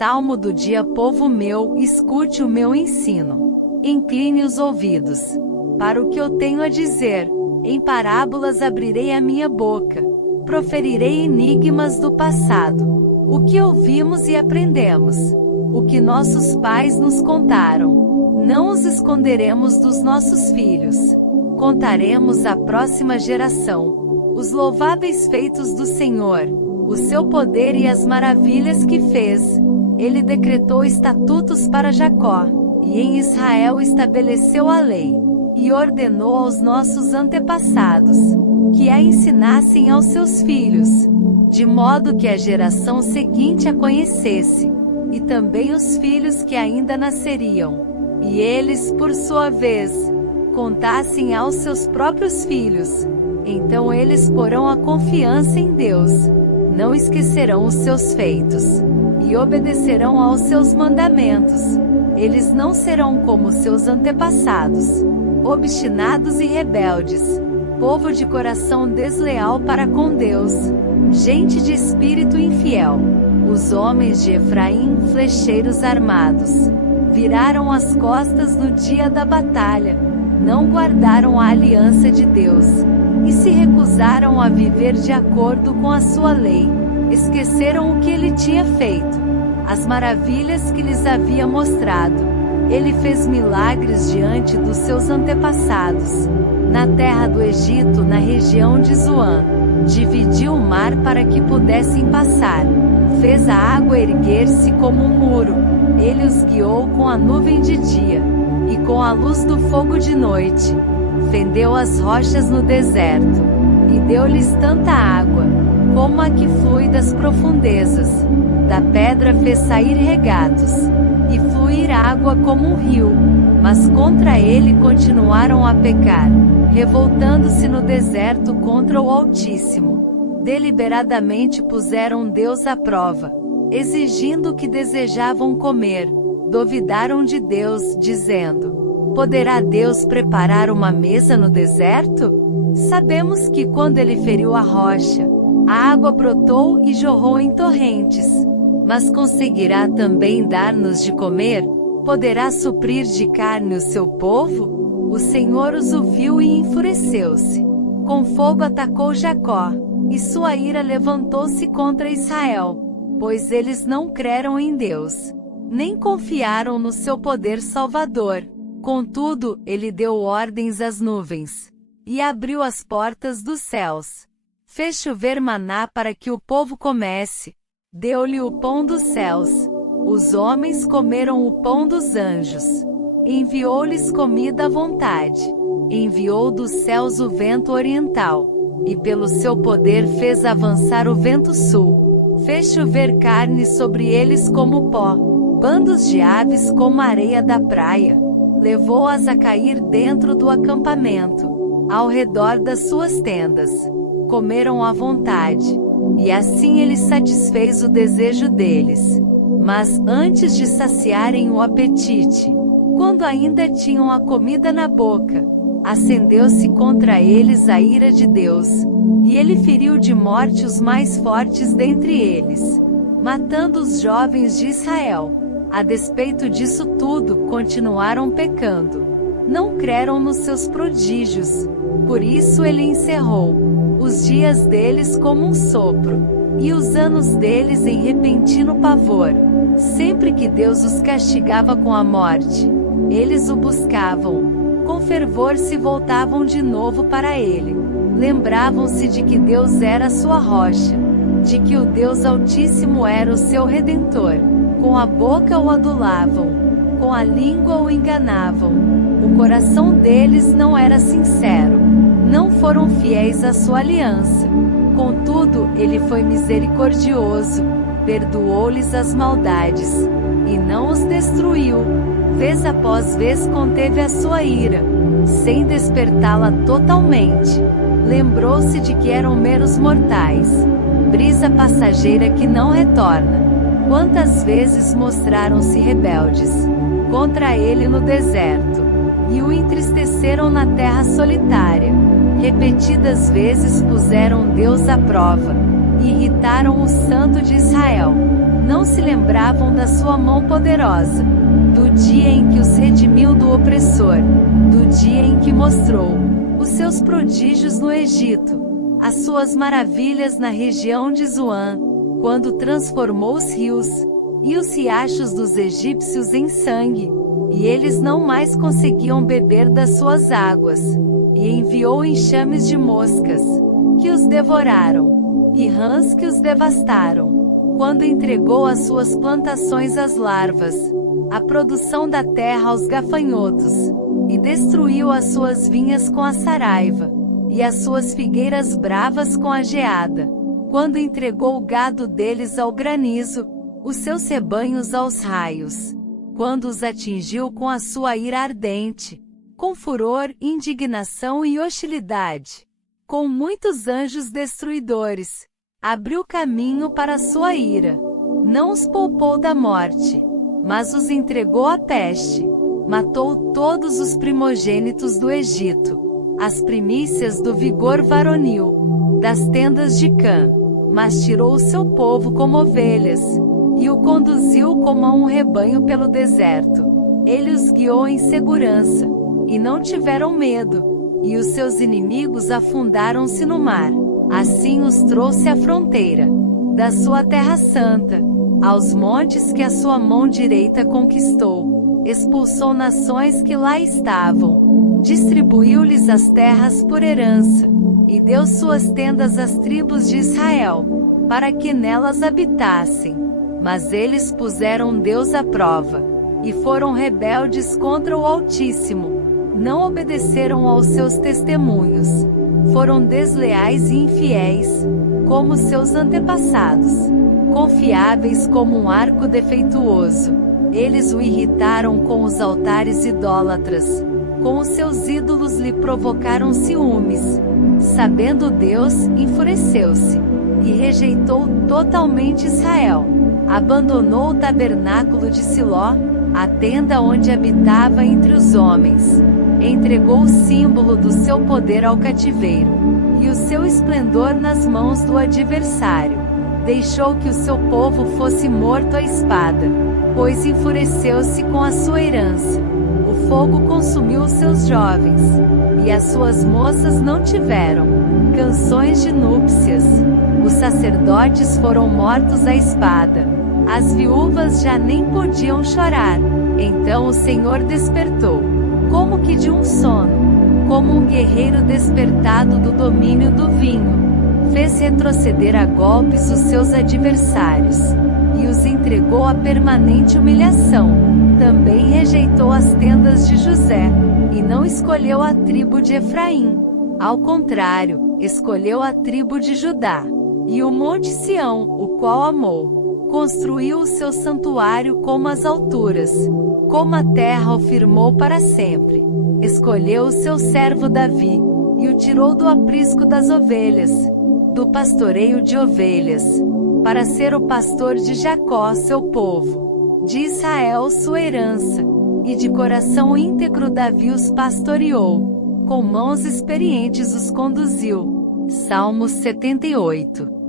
Salmo do dia. Povo meu, escute o meu ensino. Incline os ouvidos para o que eu tenho a dizer. Em parábolas abrirei a minha boca. Proferirei enigmas do passado. O que ouvimos e aprendemos. O que nossos pais nos contaram. Não os esconderemos dos nossos filhos. Contaremos à próxima geração os louváveis feitos do Senhor, o seu poder e as maravilhas que fez. Ele decretou estatutos para Jacó, e em Israel estabeleceu a lei, e ordenou aos nossos antepassados que a ensinassem aos seus filhos, de modo que a geração seguinte a conhecesse, e também os filhos que ainda nasceriam, e eles, por sua vez, contassem aos seus próprios filhos. Então eles porão a confiança em Deus, não esquecerão os seus feitos, e obedecerão aos seus mandamentos. Eles não serão como seus antepassados, obstinados e rebeldes, povo de coração desleal para com Deus, gente de espírito infiel. Os homens de Efraim, flecheiros armados, viraram as costas no dia da batalha, não guardaram a aliança de Deus, e se recusaram a viver de acordo com a sua lei. Esqueceram o que ele tinha feito, as maravilhas que lhes havia mostrado. Ele fez milagres diante dos seus antepassados, na terra do Egito, na região de Zoan. Dividiu o mar para que pudessem passar, fez a água erguer-se como um muro. Ele os guiou com a nuvem de dia, e com a luz do fogo de noite. Fendeu as rochas no deserto, e deu-lhes tanta água, como a que flui das profundezas. Da pedra fez sair regatos, e fluir água como um rio. Mas contra ele continuaram a pecar, revoltando-se no deserto contra o Altíssimo. Deliberadamente puseram Deus à prova, exigindo o que desejavam comer. Duvidaram de Deus, dizendo: poderá Deus preparar uma mesa no deserto? Sabemos que quando ele feriu a rocha, a água brotou e jorrou em torrentes. Mas conseguirá também dar-nos de comer? Poderá suprir de carne o seu povo? O Senhor os ouviu e enfureceu-se. Com fogo atacou Jacó, e sua ira levantou-se contra Israel, pois eles não creram em Deus, nem confiaram no seu poder salvador. Contudo, ele deu ordens às nuvens, e abriu as portas dos céus. Fez chover maná para que o povo comesse. Deu-lhe o pão dos céus. Os homens comeram o pão dos anjos. Enviou-lhes comida à vontade. Enviou dos céus o vento oriental, e pelo seu poder fez avançar o vento sul. Fez chover carne sobre eles como pó, bandos de aves como a areia da praia. Levou-as a cair dentro do acampamento, ao redor das suas tendas. Comeram à vontade, e assim ele satisfez o desejo deles. Mas, antes de saciarem o apetite, quando ainda tinham a comida na boca, acendeu-se contra eles a ira de Deus, e ele feriu de morte os mais fortes dentre eles, matando os jovens de Israel. A despeito disso tudo, continuaram pecando. Não creram nos seus prodígios. Por isso ele encerrou os dias deles como um sopro, e os anos deles em repentino pavor. Sempre que Deus os castigava com a morte, eles o buscavam. Com fervor se voltavam de novo para ele. Lembravam-se de que Deus era sua rocha, de que o Deus Altíssimo era o seu Redentor. Com a boca o adulavam, com a língua o enganavam. O coração deles não era sincero, não foram fiéis à sua aliança. Contudo, ele foi misericordioso, perdoou-lhes as maldades, e não os destruiu. Vez após vez conteve a sua ira, sem despertá-la totalmente. Lembrou-se de que eram meros mortais, brisa passageira que não retorna. Quantas vezes mostraram-se rebeldes contra ele no deserto, e o entristeceram na terra solitária. Repetidas vezes puseram Deus à prova, e irritaram o Santo de Israel. não se lembravam da sua mão poderosa, do dia em que os redimiu do opressor, do dia em que mostrou os seus prodígios no Egito, as suas maravilhas na região de Zoan, quando transformou os rios e os riachos dos egípcios em sangue, e eles não mais conseguiam beber das suas águas, e enviou enxames de moscas, que os devoraram, e rãs que os devastaram, quando entregou as suas plantações às larvas, a produção da terra aos gafanhotos, e destruiu as suas vinhas com a saraiva, e as suas figueiras bravas com a geada, quando entregou o gado deles ao granizo, os seus rebanhos aos raios, quando os atingiu com a sua ira ardente, com furor, indignação e hostilidade, com muitos anjos destruidores, abriu caminho para a sua ira, não os poupou da morte, mas os entregou à peste, matou todos os primogênitos do Egito, as primícias do vigor varonil, das tendas de Cã, mas tirou o seu povo como ovelhas, e o conduziu como a um rebanho pelo deserto. Ele os guiou em segurança, e não tiveram medo, e os seus inimigos afundaram-se no mar. Assim os trouxe à fronteira da sua terra santa, aos montes que a sua mão direita conquistou. Expulsou nações que lá estavam, distribuiu-lhes as terras por herança, e deu suas tendas às tribos de Israel, para que nelas habitassem. Mas eles puseram Deus à prova, e foram rebeldes contra o Altíssimo, não obedeceram aos seus testemunhos, foram desleais e infiéis, como seus antepassados, confiáveis como um arco defeituoso. Eles o irritaram com os altares idólatras, com os seus ídolos lhe provocaram ciúmes. Sabendo Deus, enfureceu-se, e rejeitou totalmente Israel. Abandonou o tabernáculo de Siló, a tenda onde habitava entre os homens. Entregou o símbolo do seu poder ao cativeiro, e o seu esplendor nas mãos do adversário. Deixou que o seu povo fosse morto à espada, pois enfureceu-se com a sua herança. O fogo consumiu os seus jovens, e as suas moças não tiveram canções de núpcias. Os sacerdotes foram mortos à espada. As viúvas já nem podiam chorar. Então o Senhor despertou, como que de um sono, como um guerreiro despertado do domínio do vinho. Fez retroceder a golpes os seus adversários, e os entregou à permanente humilhação. Também rejeitou as tendas de José, e não escolheu a tribo de Efraim. Ao contrário, escolheu a tribo de Judá, e o monte Sião, o qual amou. Construiu o seu santuário como as alturas, como a terra o firmou para sempre. Escolheu o seu servo Davi, e o tirou do aprisco das ovelhas, do pastoreio de ovelhas, para ser o pastor de Jacó seu povo, de Israel sua herança, e de coração íntegro Davi os pastoreou, com mãos experientes os conduziu. Salmos 78.